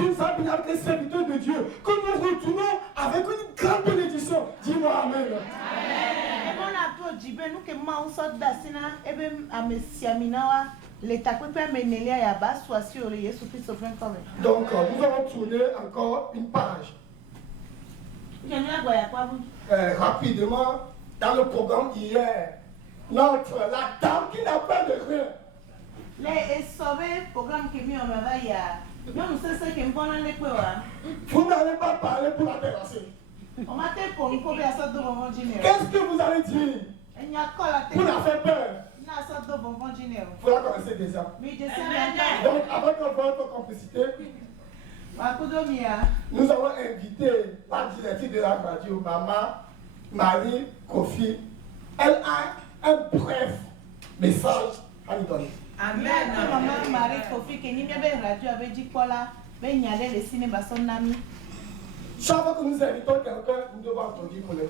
retourne ça, bien avec les serviteurs de Dieu, que nous retournons avec une grande bénédiction. Dis-moi Amen. Donc, nous allons tourner encore une page. Rapidement, dans le programme hier, la dame qui n'a pas de rien. Vous n'allez pas parler pour la terrasser. Qu'est-ce que vous allez dire? Vous la faites peur. Vous la connaissez déjà. Donc, avec votre complicité, nous avons invité la directrice de la radio, Maman Marie Kofi. Elle a un bref message à nous donner. Amen. Maman Marie Kofi, qui n'y avait radio avec dit quoi là, mais il y allait le cinéma son ami. Chaque fois que nous invitons quelqu'un, nous devons applaudir pour lui.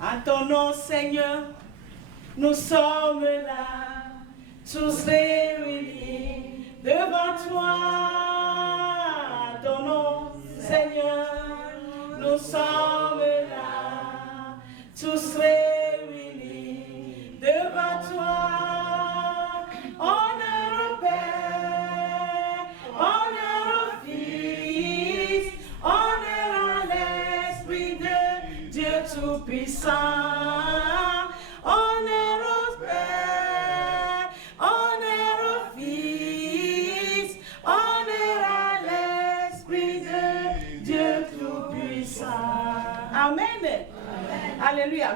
En ton nom, Seigneur, nous sommes là, tous réunis devant toi. En ton nom, Seigneur, nous sommes là, tous réunis devant toi. Honneur au Père, honneur au Fils, honneur à l'Esprit de Dieu Tout-Puissant. Honneur au Père, honneur au Fils, honneur à l'Esprit de Dieu Tout-Puissant. Amen. Alléluia.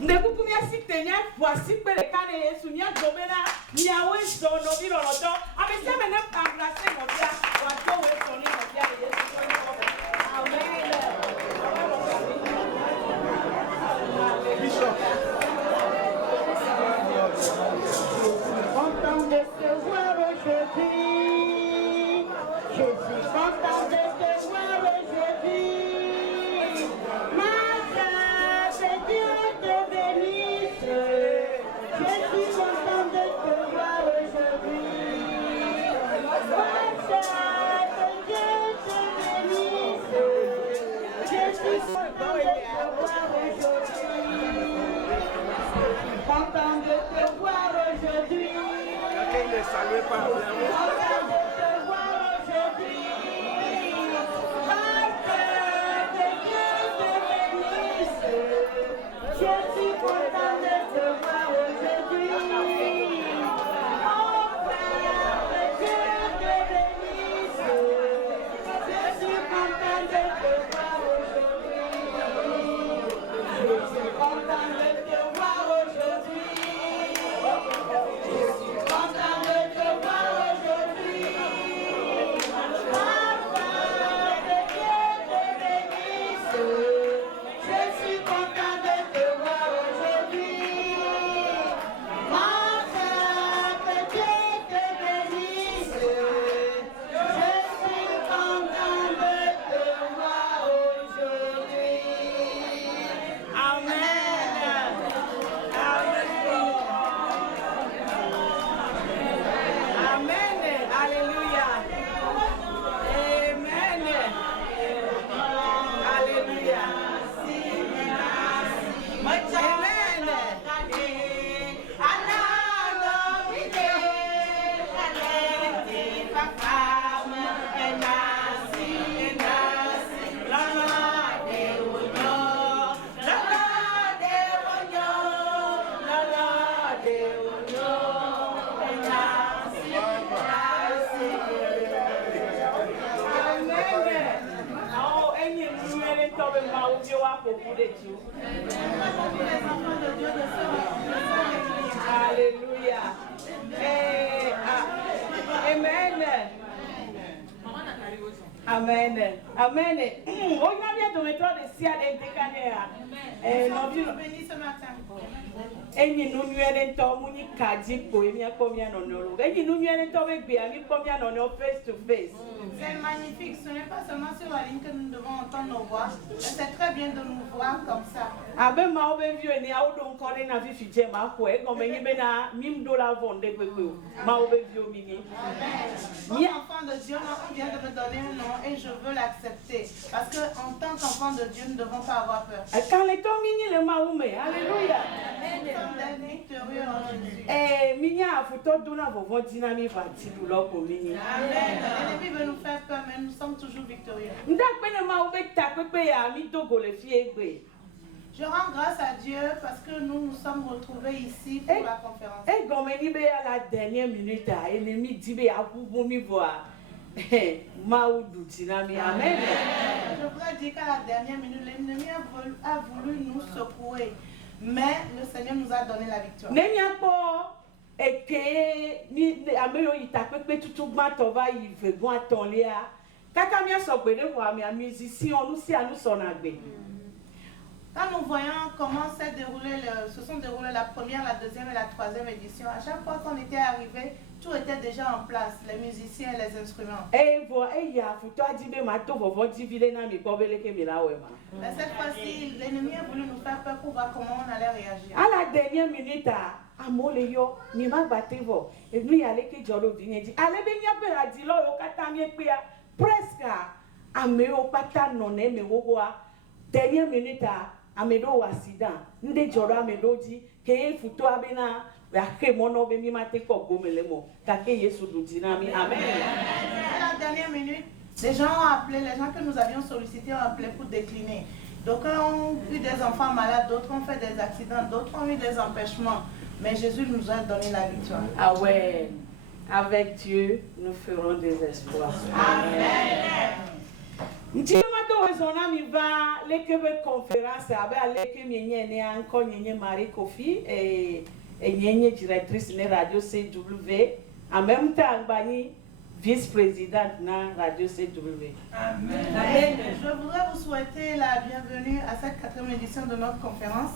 Ndekuku mia sikenya voici que le kane Yesu mia domena mia weso no biro loto amesia mene embrasser mon dia wato we soni mon dia Yesu. Amen. Bishop. Content de te voir aujourd'hui. Je suis content de te voir aujourd'hui. Ma grâce et Dieu te bénisse. Je suis content de te voir aujourd'hui. Ma grâce et Dieu te bénisse. Je suis content de te voir aujourd'hui. Content de te voir aujourd'hui. Ne saluez pas. Content de te voir aujourd'hui. Parce que Dieu te bénisse. Je suis content de te voir aujourd'hui. Oh Père, que Dieu te bénisse. Je suis content de te voir aujourd'hui. Je suis content de te voir aujourd'hui. Je suis content de te voir aujourd'hui. Papa, que Dieu te bénisse. Je suis content de te voir aujourd'hui. Papa, que Dieu te bénisse. Je suis content de te voir aujourd'hui. Amen. Amen. Alléluia. Amen. Alléluia. Alléluia. Amen. Amen. Amen. dometɔ de sia de nteka ne ya. Nɔvi bénis ce matin. enyi nu nyuie ɖe ŋutɔ mu nyi kadzi ko ye míakpɔ mía nɔnɔewo. Enyi nu nyuie ɖe ŋutɔ be gbea mi kpɔ mía nɔnɔewo face to face. C'est magnifique, ce n'est pas seulement sur la ligne que nous devons entendre nos voix, mais c'est très bien de nous voir comme ça. Abe mawo be viwo ene awo ɖo ŋkɔ ɖe na fifi dze ma xɔe egɔme nye bena mi ɖo la vɔ ɖe gbegbe o. Mawo be viwo mi nye. Comme enfant de Dieu, on vient de me donner un nom et je veux l'accepter. Parce qu'en tant qu'enfant de Dieu, nous ne devons pas avoir peur. Kalẽtɔ mi nyi le mawu me. Alléluia. Nous sommes des victorieux en Jésus. Mi nya afutɔ dona vɔvɔ dina mi va ti du lɔ ko mi nyi. Amen. L'ennemi veut nous faire peur, mais nous sommes toujours victorieux. Ndakpe ne mawu be takpekpe ya mi dogo le fie gbe. Je rends grâce à Dieu parce que nous nous sommes retrouvés ici pour la conférence. Egɔme nyi be à la dernière minute a ennemi di be aƒuƒu mi vɔa. Mawu du ti na mi. Amen. Je voudrais dire qu'à la dernière minute, l'ennemi a voulu nous secouer, mais le Seigneur nous a donné la victoire. Ne miakpɔ eke mi ame yiwo yi takpekpe tutu gbãtɔ va yi vegɔ̃ atɔ̃lia kaka miasɔ gbe ɖe xɔa mea musicien nu sia nu sɔna gbe. Quand nous voyons comment se sont déroulées la première, la deuxième et la troisième édition, à chaque fois qu'on était arrivé, tout était déjà en place, les musiciens et les instruments. Eye vɔ eya futɔ adi be ma to vɔvɔ divi ɖe na mi gbɔ be leke mi la wɔe ma. Mais cette fois-ci, l'ennemi a voulu nous faire peur pour voir comment on allait réagir. À la dernière minute amewo le yɔ mi ma gbate vɔ enu ya leke dzɔ ɖo vinye dzi ale be míaƒe hadzilɔwo katã míekpea presque amewo kpata nɔ ne me xoxoa dernière minute ame ɖewo wɔ accident ŋɖe dzɔ ɖo ame ɖewo dzi ke ye futɔa bena axe mɔ nɔ be mi ma te kpɔ gome le mɔ gake Yesu ɖu dzi na mi. Amen. À la dernière minute, les gens ont appelé, les gens que nous avions sollicités ont appelé pour décliner. D'aucuns ont eu des enfants malades, d'autres ont fait des accidents, d'autres ont eu des empêchements. Mais Jésus nous a donné la victoire. Ah ouais, avec Dieu, nous ferons des exploits. Amen. Nti ma to wezona mi va leke be conférence abe aleke mi nye ne anko nye Marie Kofi nye directrice ne radio CW en même temps bani vice-présidente na radio CW. Amen. Amen. Je voudrais vous souhaiter la bienvenue à cette 4e édition de notre conférence.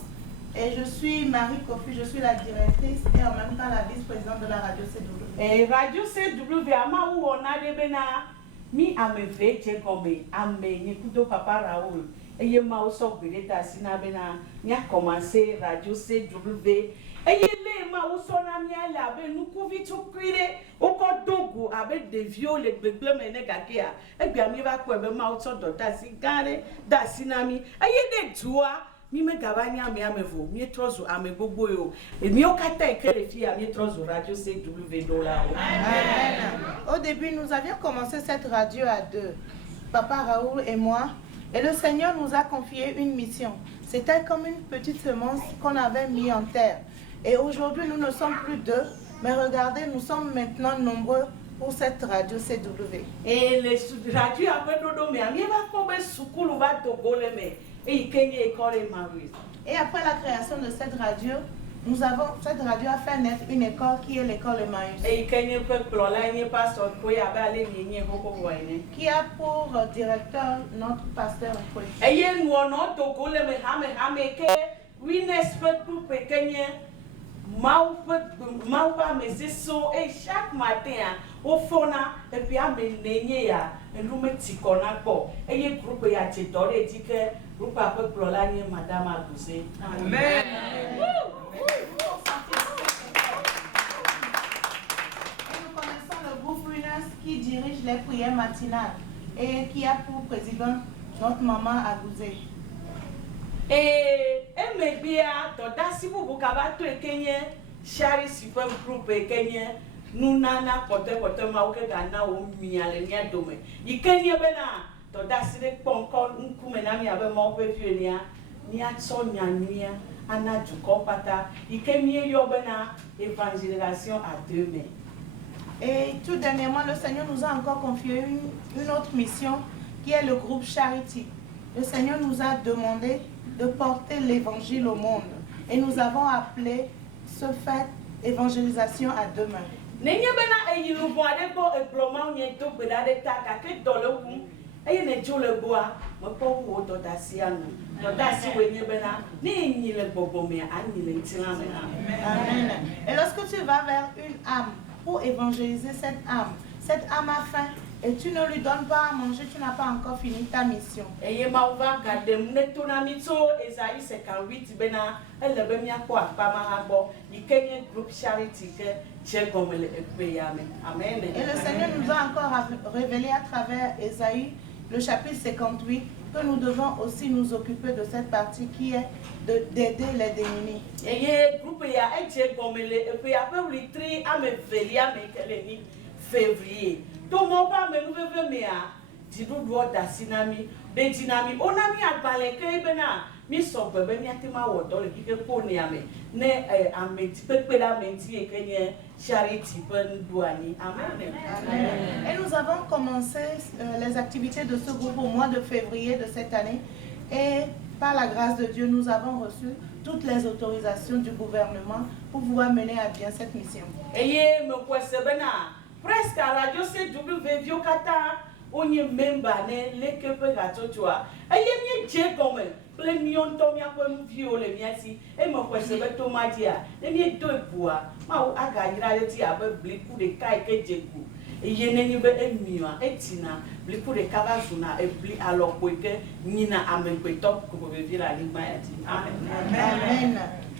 Et je suis Marie Kofi, je suis la directrice et en même temps la vice-présidente de la radio CW. Et radio CW ama où on a des bena mi ameve je comme ame ni kudo papa Raoul et ye ma oso gbeleta sina bena ni a commencé radio CW et ye le ma oso na mi ala be nuku vitu kwire oko dogu abe de viol le gbegble mene gakea e bia mi va ko e be ma oso dota si gare da sinami e ye de tua mi me gabanya ame vo mi trozo ame gbogbo yo e mi o kata ikere fi ami trozo radio CW dollar. Amen. Au début, nous avions commencé cette radio à deux, Papa Raoul et moi, et le Seigneur nous a confié une mission. C'était comme une petite semence qu'on avait mis en terre. Et aujourd'hui, nous ne sommes plus deux, mais regardez, nous sommes maintenant nombreux pour cette radio CW. Et les radios après dodo mais ami va comme sukulu va togo le me et kenye école Marie. Et après la création de cette radio, cette radio a fait naître une école qui est l'école Emmaüs. Et kenye peut plola ni pasteur ko ya ba le ni boko voine. Qui a pour directeur notre pasteur Nkwe. Et ye nous on togo le me hame ke witness peut tout kenye mau pas mais c'est so et chaque matin au fona et puis à menenye ya et nous me tikona ko et ye groupe ya titore dit que groupe après plola ni madame Abusé. Amen. Qui dirige les prières matinales et qui a pour président notre maman Agouzé. Et me bia toda sibu bukabato ekenye shari super group ekenye nunana kote ma oke gana o miale nya dome ikenye bena toda sire ponko nkume na mi abe mo pe fienia ni atso nyania ana juko pata ikenye yo bena évangélisation à deux mains. Et tout dernièrement, le Seigneur nous a encore confié une autre mission qui est le groupe Charity. Le Seigneur nous a demandé de porter l'évangile au monde. Et nous avons appelé ce fait évangélisation à deux mains. eye ne dzo le goa me kpɔ wo dɔdasi anu dɔdasi wo nye bena ne enyi le gbɔgbɔ mea anyi le ŋutilã me hã. Amen. Et lorsque tu vas vers une âme pour évangéliser cette âme a faim et tu ne lui donnes pas à manger, tu n'as pas encore fini ta mission. Eye mawu va gaɖem ne to na mi tso Esaïe 58 bena ele be miakpɔ akpa ma hã gbɔ yi ke nye groupe charity ke dze gɔme le ekpe ya me. Amen. Et le Seigneur nous a encore révélé à travers Esaïe, le chapitre 58, que nous devons aussi nous occuper de cette partie qui est d'aider les démunis. Eye groupe ya edze gɔme le ekpe ya ƒe wlitri ame velia me ke le ni février. To mo ba me nu veve mea dziɖuɖuɔ da si na mi be dzi na mi ona mi agbalẽ ke bena mi sɔgbe be miate ma wɔ dɔ le kike kpo nea me ne ame kpekpe ɖe ame ŋuti yi ke nye charity ƒe nuɖuanyi. Amen. Et nous avons commencé les activités de ce groupe au mois de février de cette année et par la grâce de Dieu nous avons reçu toutes les autorisations du gouvernement pour pouvoir mener à bien cette mission. Eye me kɔse bena presque radio CW viwo katã wonye member ne leke ƒe hatsotsoa eye mi dze gɔme kple miɔ ŋutɔ miaƒe nuviwo le mia si eye me kɔse be to ma dzia ne mi do ebua mawu agayra ɖe dzi abe bliku ɖeka yi ke dze ku eye nenye be emia etina bliku ɖeka va zuna ebli alɔkpo yi ke nyina amegbetɔ kokovevi le anyigba ya dzi. Amen.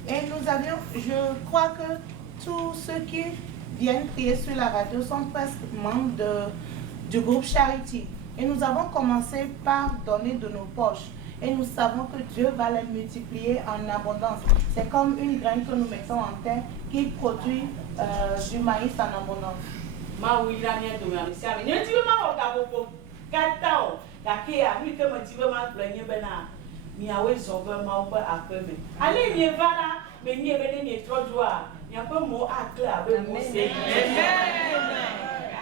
Et nous avions, je crois que tous ceux qui viennent prier sur la radio sont presque membres du groupe Charity. Et nous avons commencé par donner de nos poches. Et nous savons que Dieu va les multiplier en abondance. C'est comme une graine que nous mettons en terre qui produit du maïs en abondance. Mawu yra mia dome ame sia ame. Nye ti be ma wɔ gaƒoƒo katã o, gake afi ke me ti be ma gblɔ nye bena miawoe zɔ be Mawu ƒe aƒe me. Ale mieva la, menye be ne mietrɔ dzoa, miaƒe mo akle abe Mose.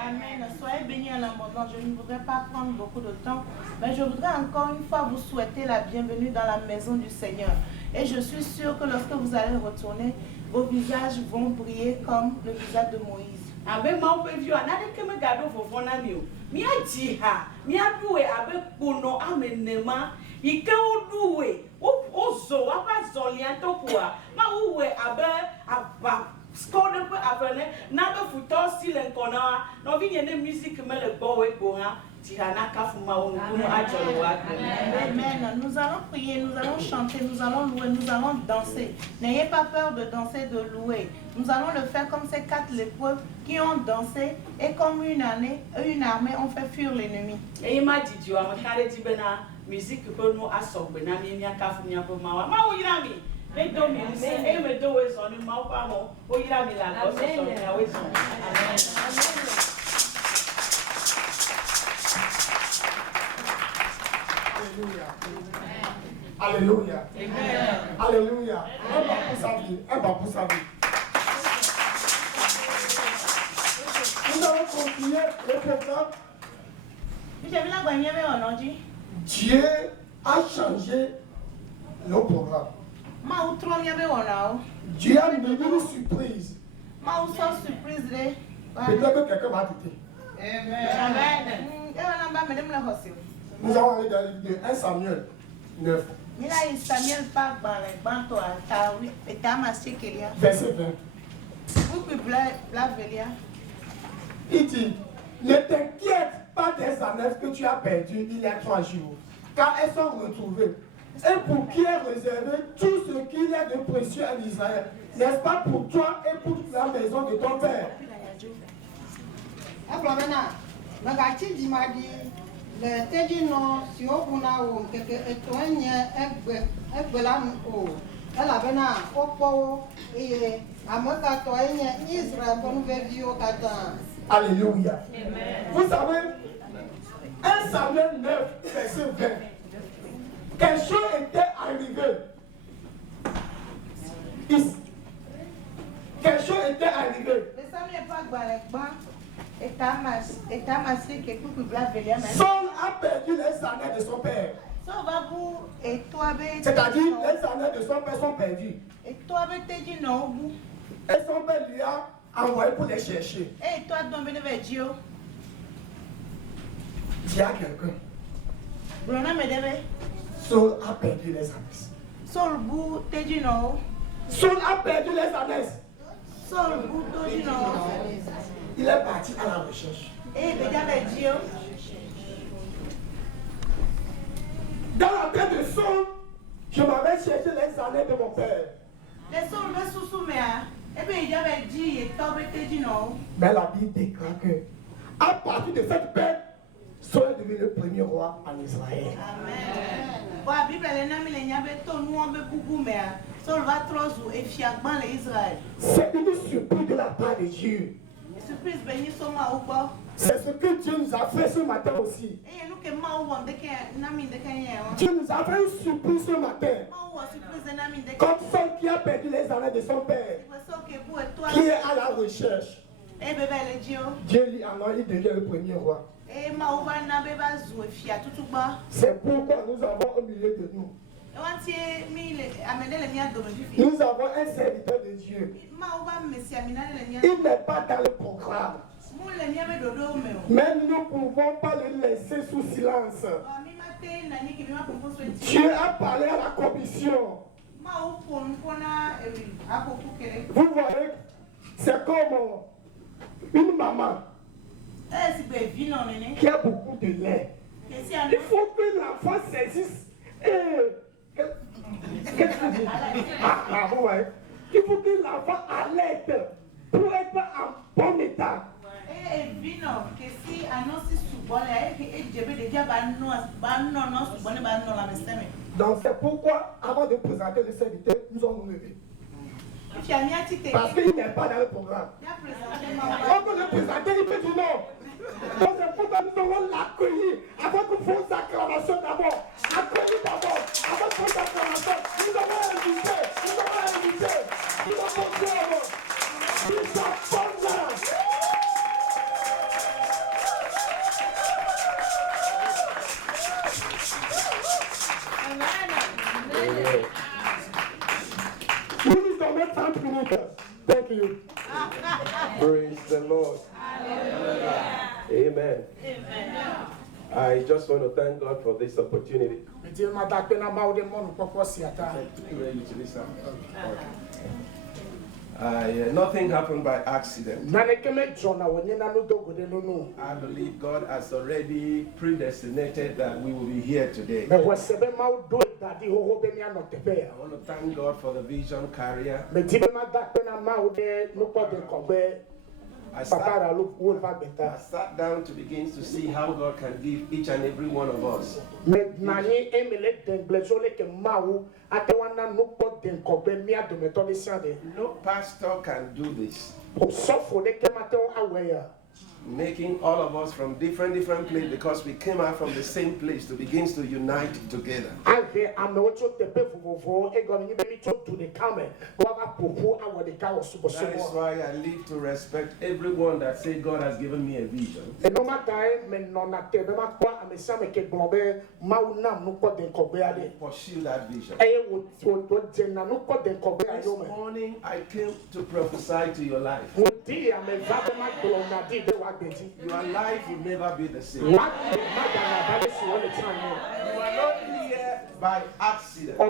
Amen. Soyez bénis en abondance. Je ne voudrais pas prendre beaucoup de temps, mais je voudrais encore une fois vous souhaiter la bienvenue dans la maison du Seigneur. Et je suis sûre que lorsque vous allez retourner, vos visages vont briller comme le visage de Moïse. Abe Mawu ƒe viwo naneke megaɖo vɔvɔ na mi o. Míadzi ha, míaɖue abe kpono ame ene yi ke woɖue, wozɔ woƒe azɔlia to koa, Mawu wɔe abe ava skɔ ɖe ƒe aƒe ne na be futɔwo si le ŋkɔ na wa. Nɔvinye ne musique mele gbɔ o egbo hã, dziha na kafu Mawu nukunu adzɔ le wa gbe. Amen. Nous allons prier, nous allons chanter, nous allons louer, nous allons danser. N'ayez pas peur de danser, de louer. Nous allons le faire comme ces 4 lépreux qui ont dansé et comme une armée ont fait fuir l'ennemi. Eye ma dzidzi o ame ka ɖe dzi bena musique ƒe nu asɔgbe na mi miakafu miaƒe Mawu. Mawu yra mi. Medo mi ŋusẽ eye medo wo zɔ ne Mawu ƒe amewo woyra mi le agbɔsɔsɔ me miawoe zɔ. Alléluia. Alléluia. Un bas pour sa vie. Un bas pour sa vie. Nous allons continuer le programme. Dieu a changé le programme. Dieu a mis une surprise. Peut-être que quelqu'un va douter. Nous allons aller dans le livre de 1 Samuel 9. Verset 20. Il dit, ne t'inquiète pas des années que tu as perdues il y a 3 jours, car elles sont retrouvées. Et pour qui est réservé tout ce qu'il y a de précieux en Israël, n'est-ce pas pour toi et pour toute la maison de ton père? Le tedino si obuna o keke etoenye egbe la o elabena okpo eye amoka to enye Israël bon vevio kata. Alléluia. Vous savez, 1 Samuel 9, verset 20. Quelque chose était arrivé. Quelque chose était arrivé. Saul a perdu les années de son père. C'est-à-dire, les années de son père sont perdues. Et son père lui a envoyé pour les chercher. Dis à quelqu'un, Brona medebe. Saul a perdu les ânes. Sol bu teji no. Saul a perdu les ânes. Sol bu teji no. Il est parti à la recherche. Eh, bejabe dio. Dans la tête de Saul, je m'avais cherché les années de mon père. Les sol be susu mea. Eh be jabe di e tobe teji no. Mais la Bible déclare que, à partir de cette paix, Saul est devenu le premier roi en Israël. Amen. Wa Bible le na mi le nya be to nu be bubu mea. Sol va trozu e fiagban le Israël. C'est une surprise de la part de Dieu. Surprise beni soma ubo. C'est ce que Dieu nous a fait ce matin aussi. Eh nu ke ma wo ndeke na mi ndeke ye o. Dieu nous a fait une surprise ce matin. Ma wo surprise na mi ndeke. Comme Saul qui a perdu les années de son père, qui est à la recherche. Eh bebe le dio. Dieu lui alors il devient le premier roi. Eh ma wo na be ba zu e fia tutugba. C'est pourquoi nous avons au milieu de nous. E wantie mi le amede le mi adomo fifi. Nous avons un serviteur de Dieu. Ma wo ba mesi amina le mi. Il n'est pas dans le programme. Mu le mi be dodo me o. Mais nous ne pouvons pas le laisser sous silence. O mi ma te na ni ki mi ma pompo so enti. Dieu a parlé à la commission. Ma wo pon pona akoku kere. Vous voyez, c'est comme une maman Eh si be vi no nene. qui a beaucoup de lait. Kesi Il ano. faut que l'enfant saisisse. Qu'est-ce que tu dis? Vous voyez, il faut que l'enfant allaite pour être en bon état. Eh vi no kesi ano si subole e ke ejebe de dia ba no subole ba no la meseme. Donc c'est pourquoi, avant de présenter le serviteur, nous allons nous lever. Fifi ami ati te. Parce qu'il n'est pas dans le programme. Ya présenter ma Avant de le présenter, il peut dire non. Donc c'est pourquoi nous allons l'accueillir avec une fausse acclamation d'abord. Accueillir d'abord, avec une fausse acclamation. Nous allons inviter, nous allons inviter. Nous allons dire, nous sommes là. Nous nous donnons 30 minutes. Thank you. Praise the Lord. Amen. I just want to thank God for this opportunity. Nothing happened by accident. I believe God has already predestinated that we will be here today. I want to thank God for the vision carrier. I sat down to begin to see how God can give each and every one of us. No pastor can do this. Making all of us from different places because we came out from the same place to begin to unite together. That is why I live to respect everyone that says God has given me a vision. Pursue that vision. This morning I came to prophesy to your life. Your life will never be the same. You are not here by accident. I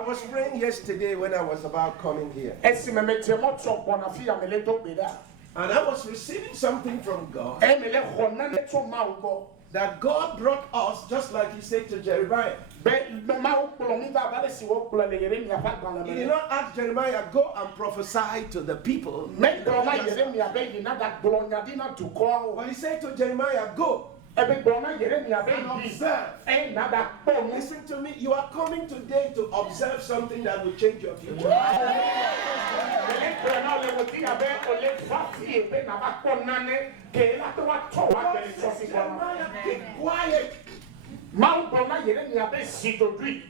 was praying yesterday when I was about coming here. And I was receiving something from God. That God brought us, just like he said to Jeremiah. He did not ask Jeremiah, go and prophesy to the people. But he said to Jeremiah, go and observe. Listen to me, you are coming today to observe something that will change your future. Jeremiah, keep quiet.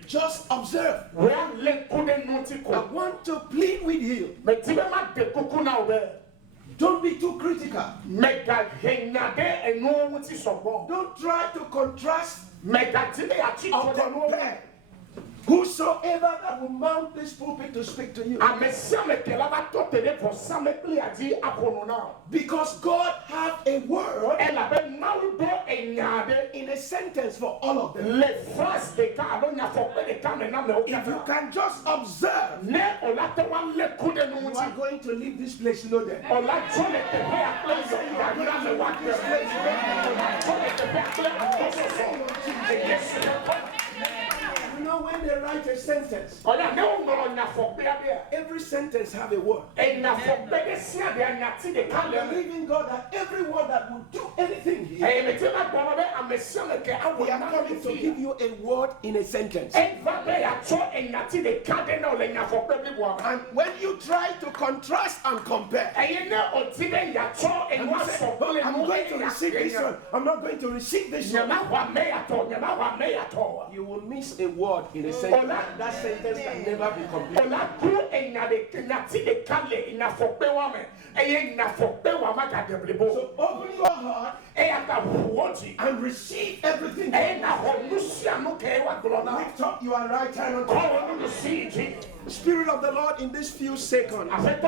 Just observe. I want to plead with you. Don't be too critical. Don't try to contrast or compare. Whosoever that will mount this pulpit to speak to you. Because God has a word in a sentence for all of them. If you can just observe, you are going to leave this place, you know that. You know when they write a sentence, every sentence have a word. I'm believing God that every word that will do anything here, we are coming to give you a word in a sentence. And when you try to contrast and compare, I'm going to receive this one, I'm not going to receive this one, you will miss a word in a sentence. That sentence can never be complete. So open your heart and receive everything. Lift up your right hand unto God. Spirit of the Lord, in this few seconds, I'm going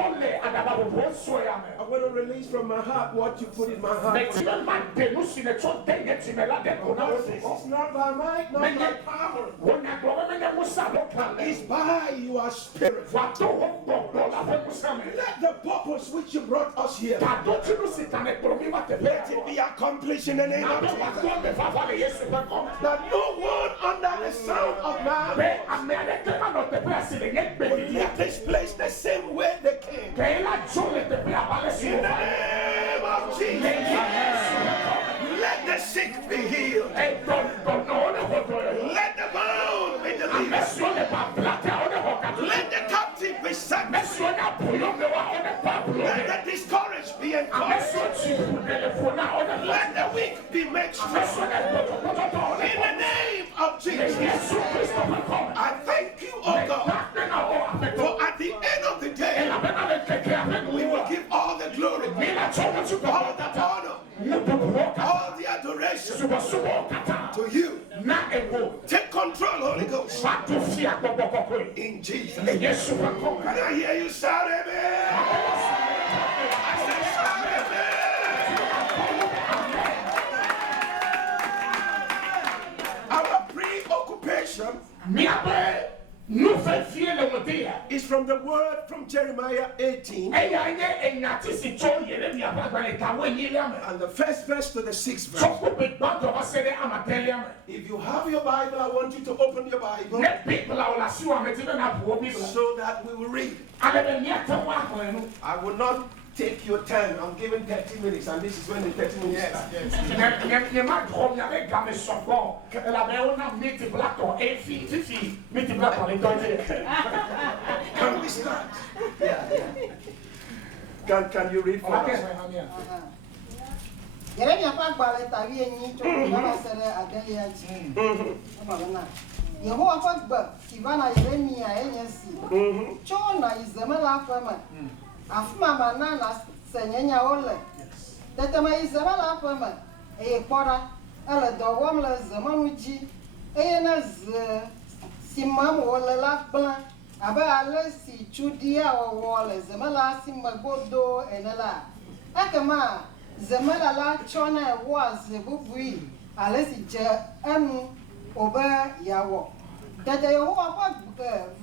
to release from my heart what you put in my heart. This is not by might, not by power. It's by your spirit. Let the purpose which you brought us here, let it be accomplished in the name of Jesus. That no one under the sound of my voice will leave this place the same way they came. In the name of Jesus. Let the sick be healed. Let the bound be delivered. Let the captive be set. Let the discouraged be encouraged. Let the weak be made strong. In the name of Jesus. I thank you, oh God, for at the end of the day, we will give all the glory, all the honor, all the adoration to you. Take control, Holy Ghost. In Jesus' name. Can I hear you shout amen? I said shout amen. Our preoccupation is from the word from Jeremiah 18 and the first verse to the sixth verse. If you have your Bible, I want you to open your Bible so that we will read. I will not take your time. I'm giving 30 minutes, and this is when the 30 minutes start. Can we start? Can you read for us? Yeremia pa gbale tawi enyi to na sere adelia ji. Yehowa fa gba Sivana Yeremia enyesi. Cho na izemela afema. Afuma manana senyenya ole. Tetema izemela afema. Kpora ele dowom le zemanu ji. Na z simam ole la gban. Abe ale si chudia wo le zemela simagodo enela. Akema zemela la chona was bubui alesi je enu obe yawo dede Yehowa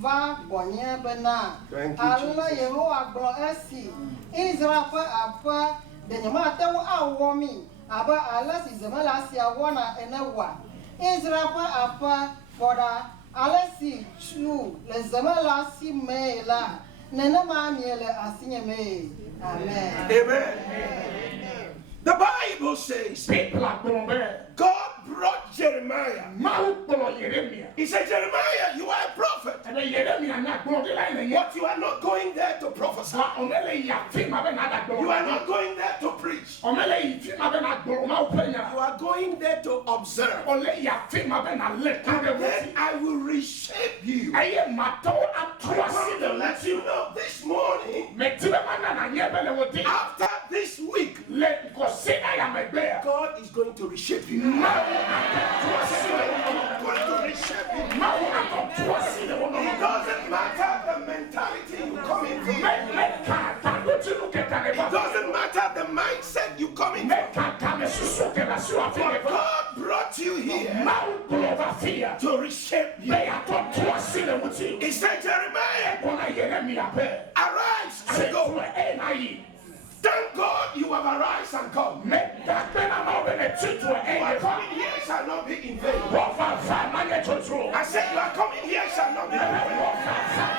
va bonye bena ala Yehowa gbo esi Israel apa de nyama tewo awomi aba alesi zemela si awona enewa Israel apa foda alesi chu le zemela si mela nene ma miele asinye me. Amen. Amen. The Bible says God brought Jeremiah. He said, Jeremiah, you are a prophet. But you are not going there to prophesy. You are not going there to preach. You are going there to observe. And then I will reshape you. I want to let you know this morning, after this week, God is going to reshape you. God is going to reshape you. here fear. to reshape you. He said, Jeremiah, arise and go. Thank God you have arise and come. You are coming here shall not be in vain. I said, you are coming here shall not be in vain.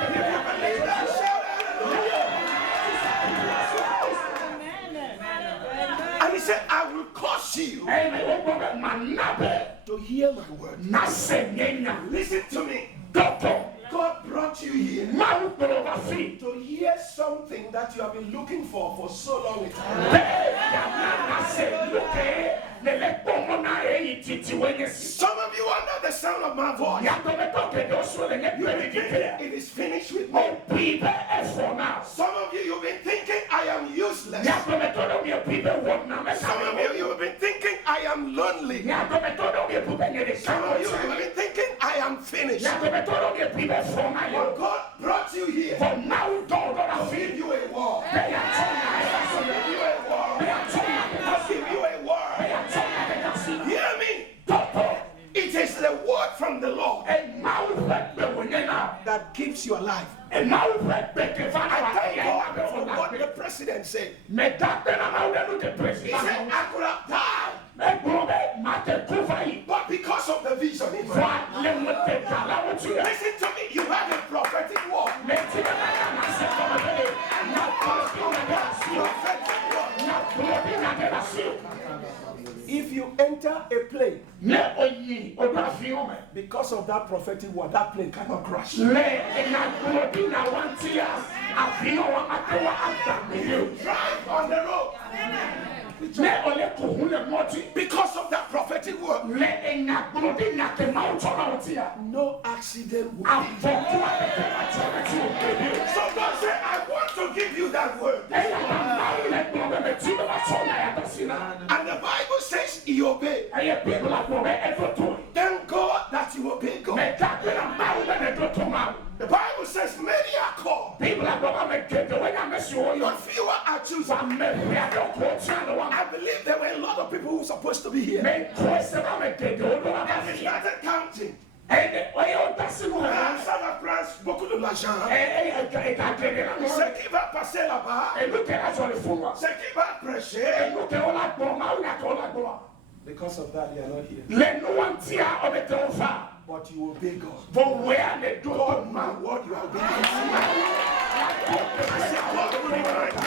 If you believe that, shout hallelujah. And he said, I will cause you to hear my word. Listen to me. God brought you here to hear something that you have been looking for so long a time. Some of you under the sound of my voice, you think it is finished with me. Some of you, you've been thinking I am useless. Some of you, you've been thinking I am lonely. Some of you, you've been thinking I am finished. But God brought you here to give you a word. To give you a word. To give you a word. Hear me. It is the word from the Lord that gives you life. I thank God for what the president said. He said, I could have died, but because of the vision, listen to me, you have a prophetic word. If you enter a plane, because of that prophetic word, that plane cannot crash. You drive on the road. Because of that prophetic word, no accident will be. So God said, I want to give you that word. And the Bible says he obeyed. Thank God that you obey God. The Bible says many are called, but fewer are chosen. I believe there were a lot of people who were supposed to be here. And they started counting. Ça va prendre beaucoup de l'argent. Ce qui va passer là-bas, ce qui va prêcher. Because of that, they are not here. But you obey God. God, my word, you are obedient. I said, God, you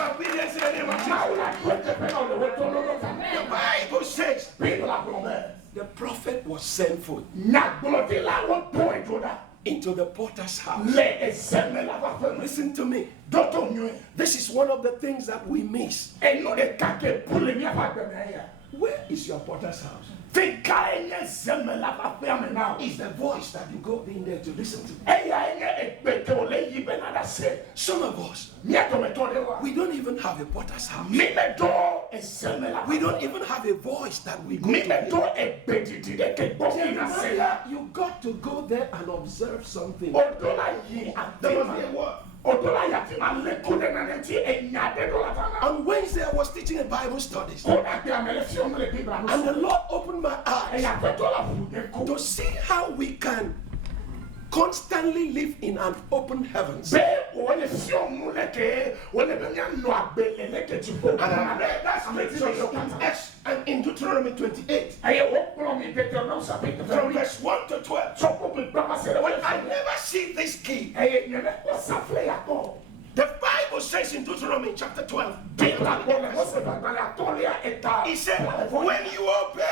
are obedient in the name of Jesus. The Bible says the prophet was sent forth into the potter's house. Listen to me. This is one of the things that we miss. Where is your potter's house? Is the voice that you go in there to listen to. Some of us, we don't even have a potter's house. We don't even have a voice that we go to. You got to go there and observe something. There must be a word. On Wednesday, I was teaching a Bible studies. And the Lord opened my eyes to see how we can constantly live in an open heavens. And I read that scripture and in Deuteronomy 28, from verse 1 to 12. But I never see this key. The Bible says in Deuteronomy chapter 12, it said, when you obey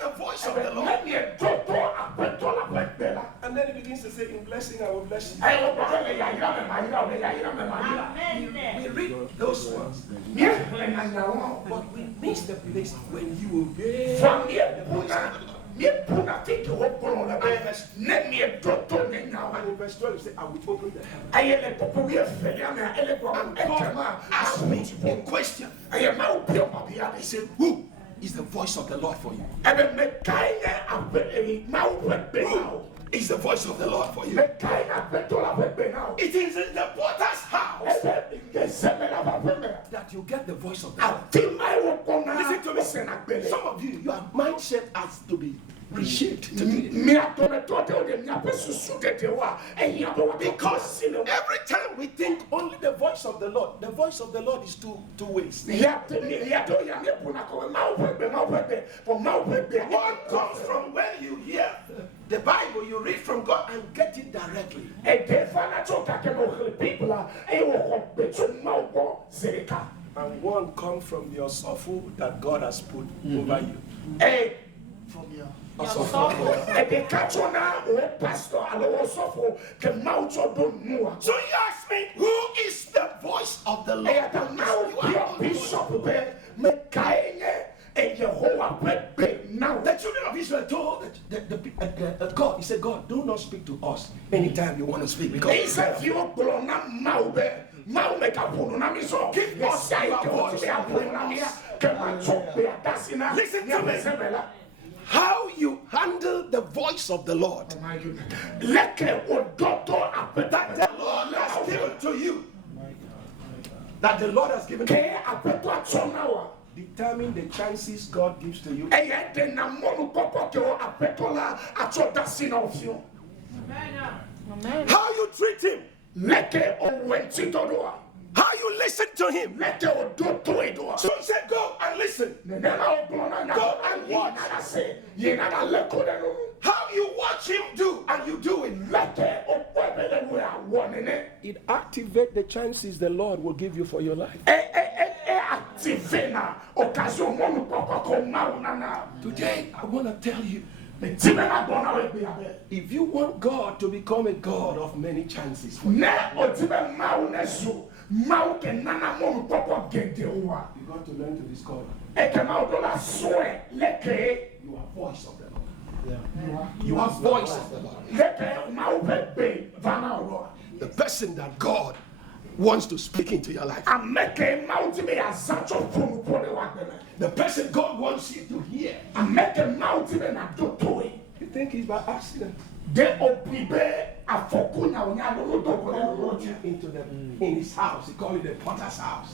the voice of the Lord. And then it begins to say, in blessing I will bless you. We read those words, but we miss the place when you obey the voice of the Lord. And in verse 12 it says, I will open the heaven. And God asked me a question. He said, who is the voice of the Lord for you? Who is the voice of the Lord for you? It is in the potter's house that you get the voice of the Lord. Listen to me. Some of you, your mindset has to be reshaped today. Because every time we think only the voice of the Lord is two ways. One comes from when you hear the Bible, you read from God and get it directly. And one comes from your soul that God has put over you. From your So you ask me, who is the voice of the Lord? Now, the children of Israel told God, he said, God, do not speak to us anytime you want to speak. Because he said, give us your voice. Listen to me. How you handle the voice of the Lord that the Lord has given to you, that the Lord has given to you, determine the chances God gives to you. How you treat him, how you listen to him. So he said, go and listen. Go and watch. How you watch him do and you do it. It activates the chances the Lord will give you for your life. Today, I want to tell you, if you want God to become a God of many chances, you got to learn to discover you are voice of the Lord. You are voice of the Lord. The person that God wants to speak into your life. The person God wants you to hear. You think he's by accident? In his house, he called it the potter's house.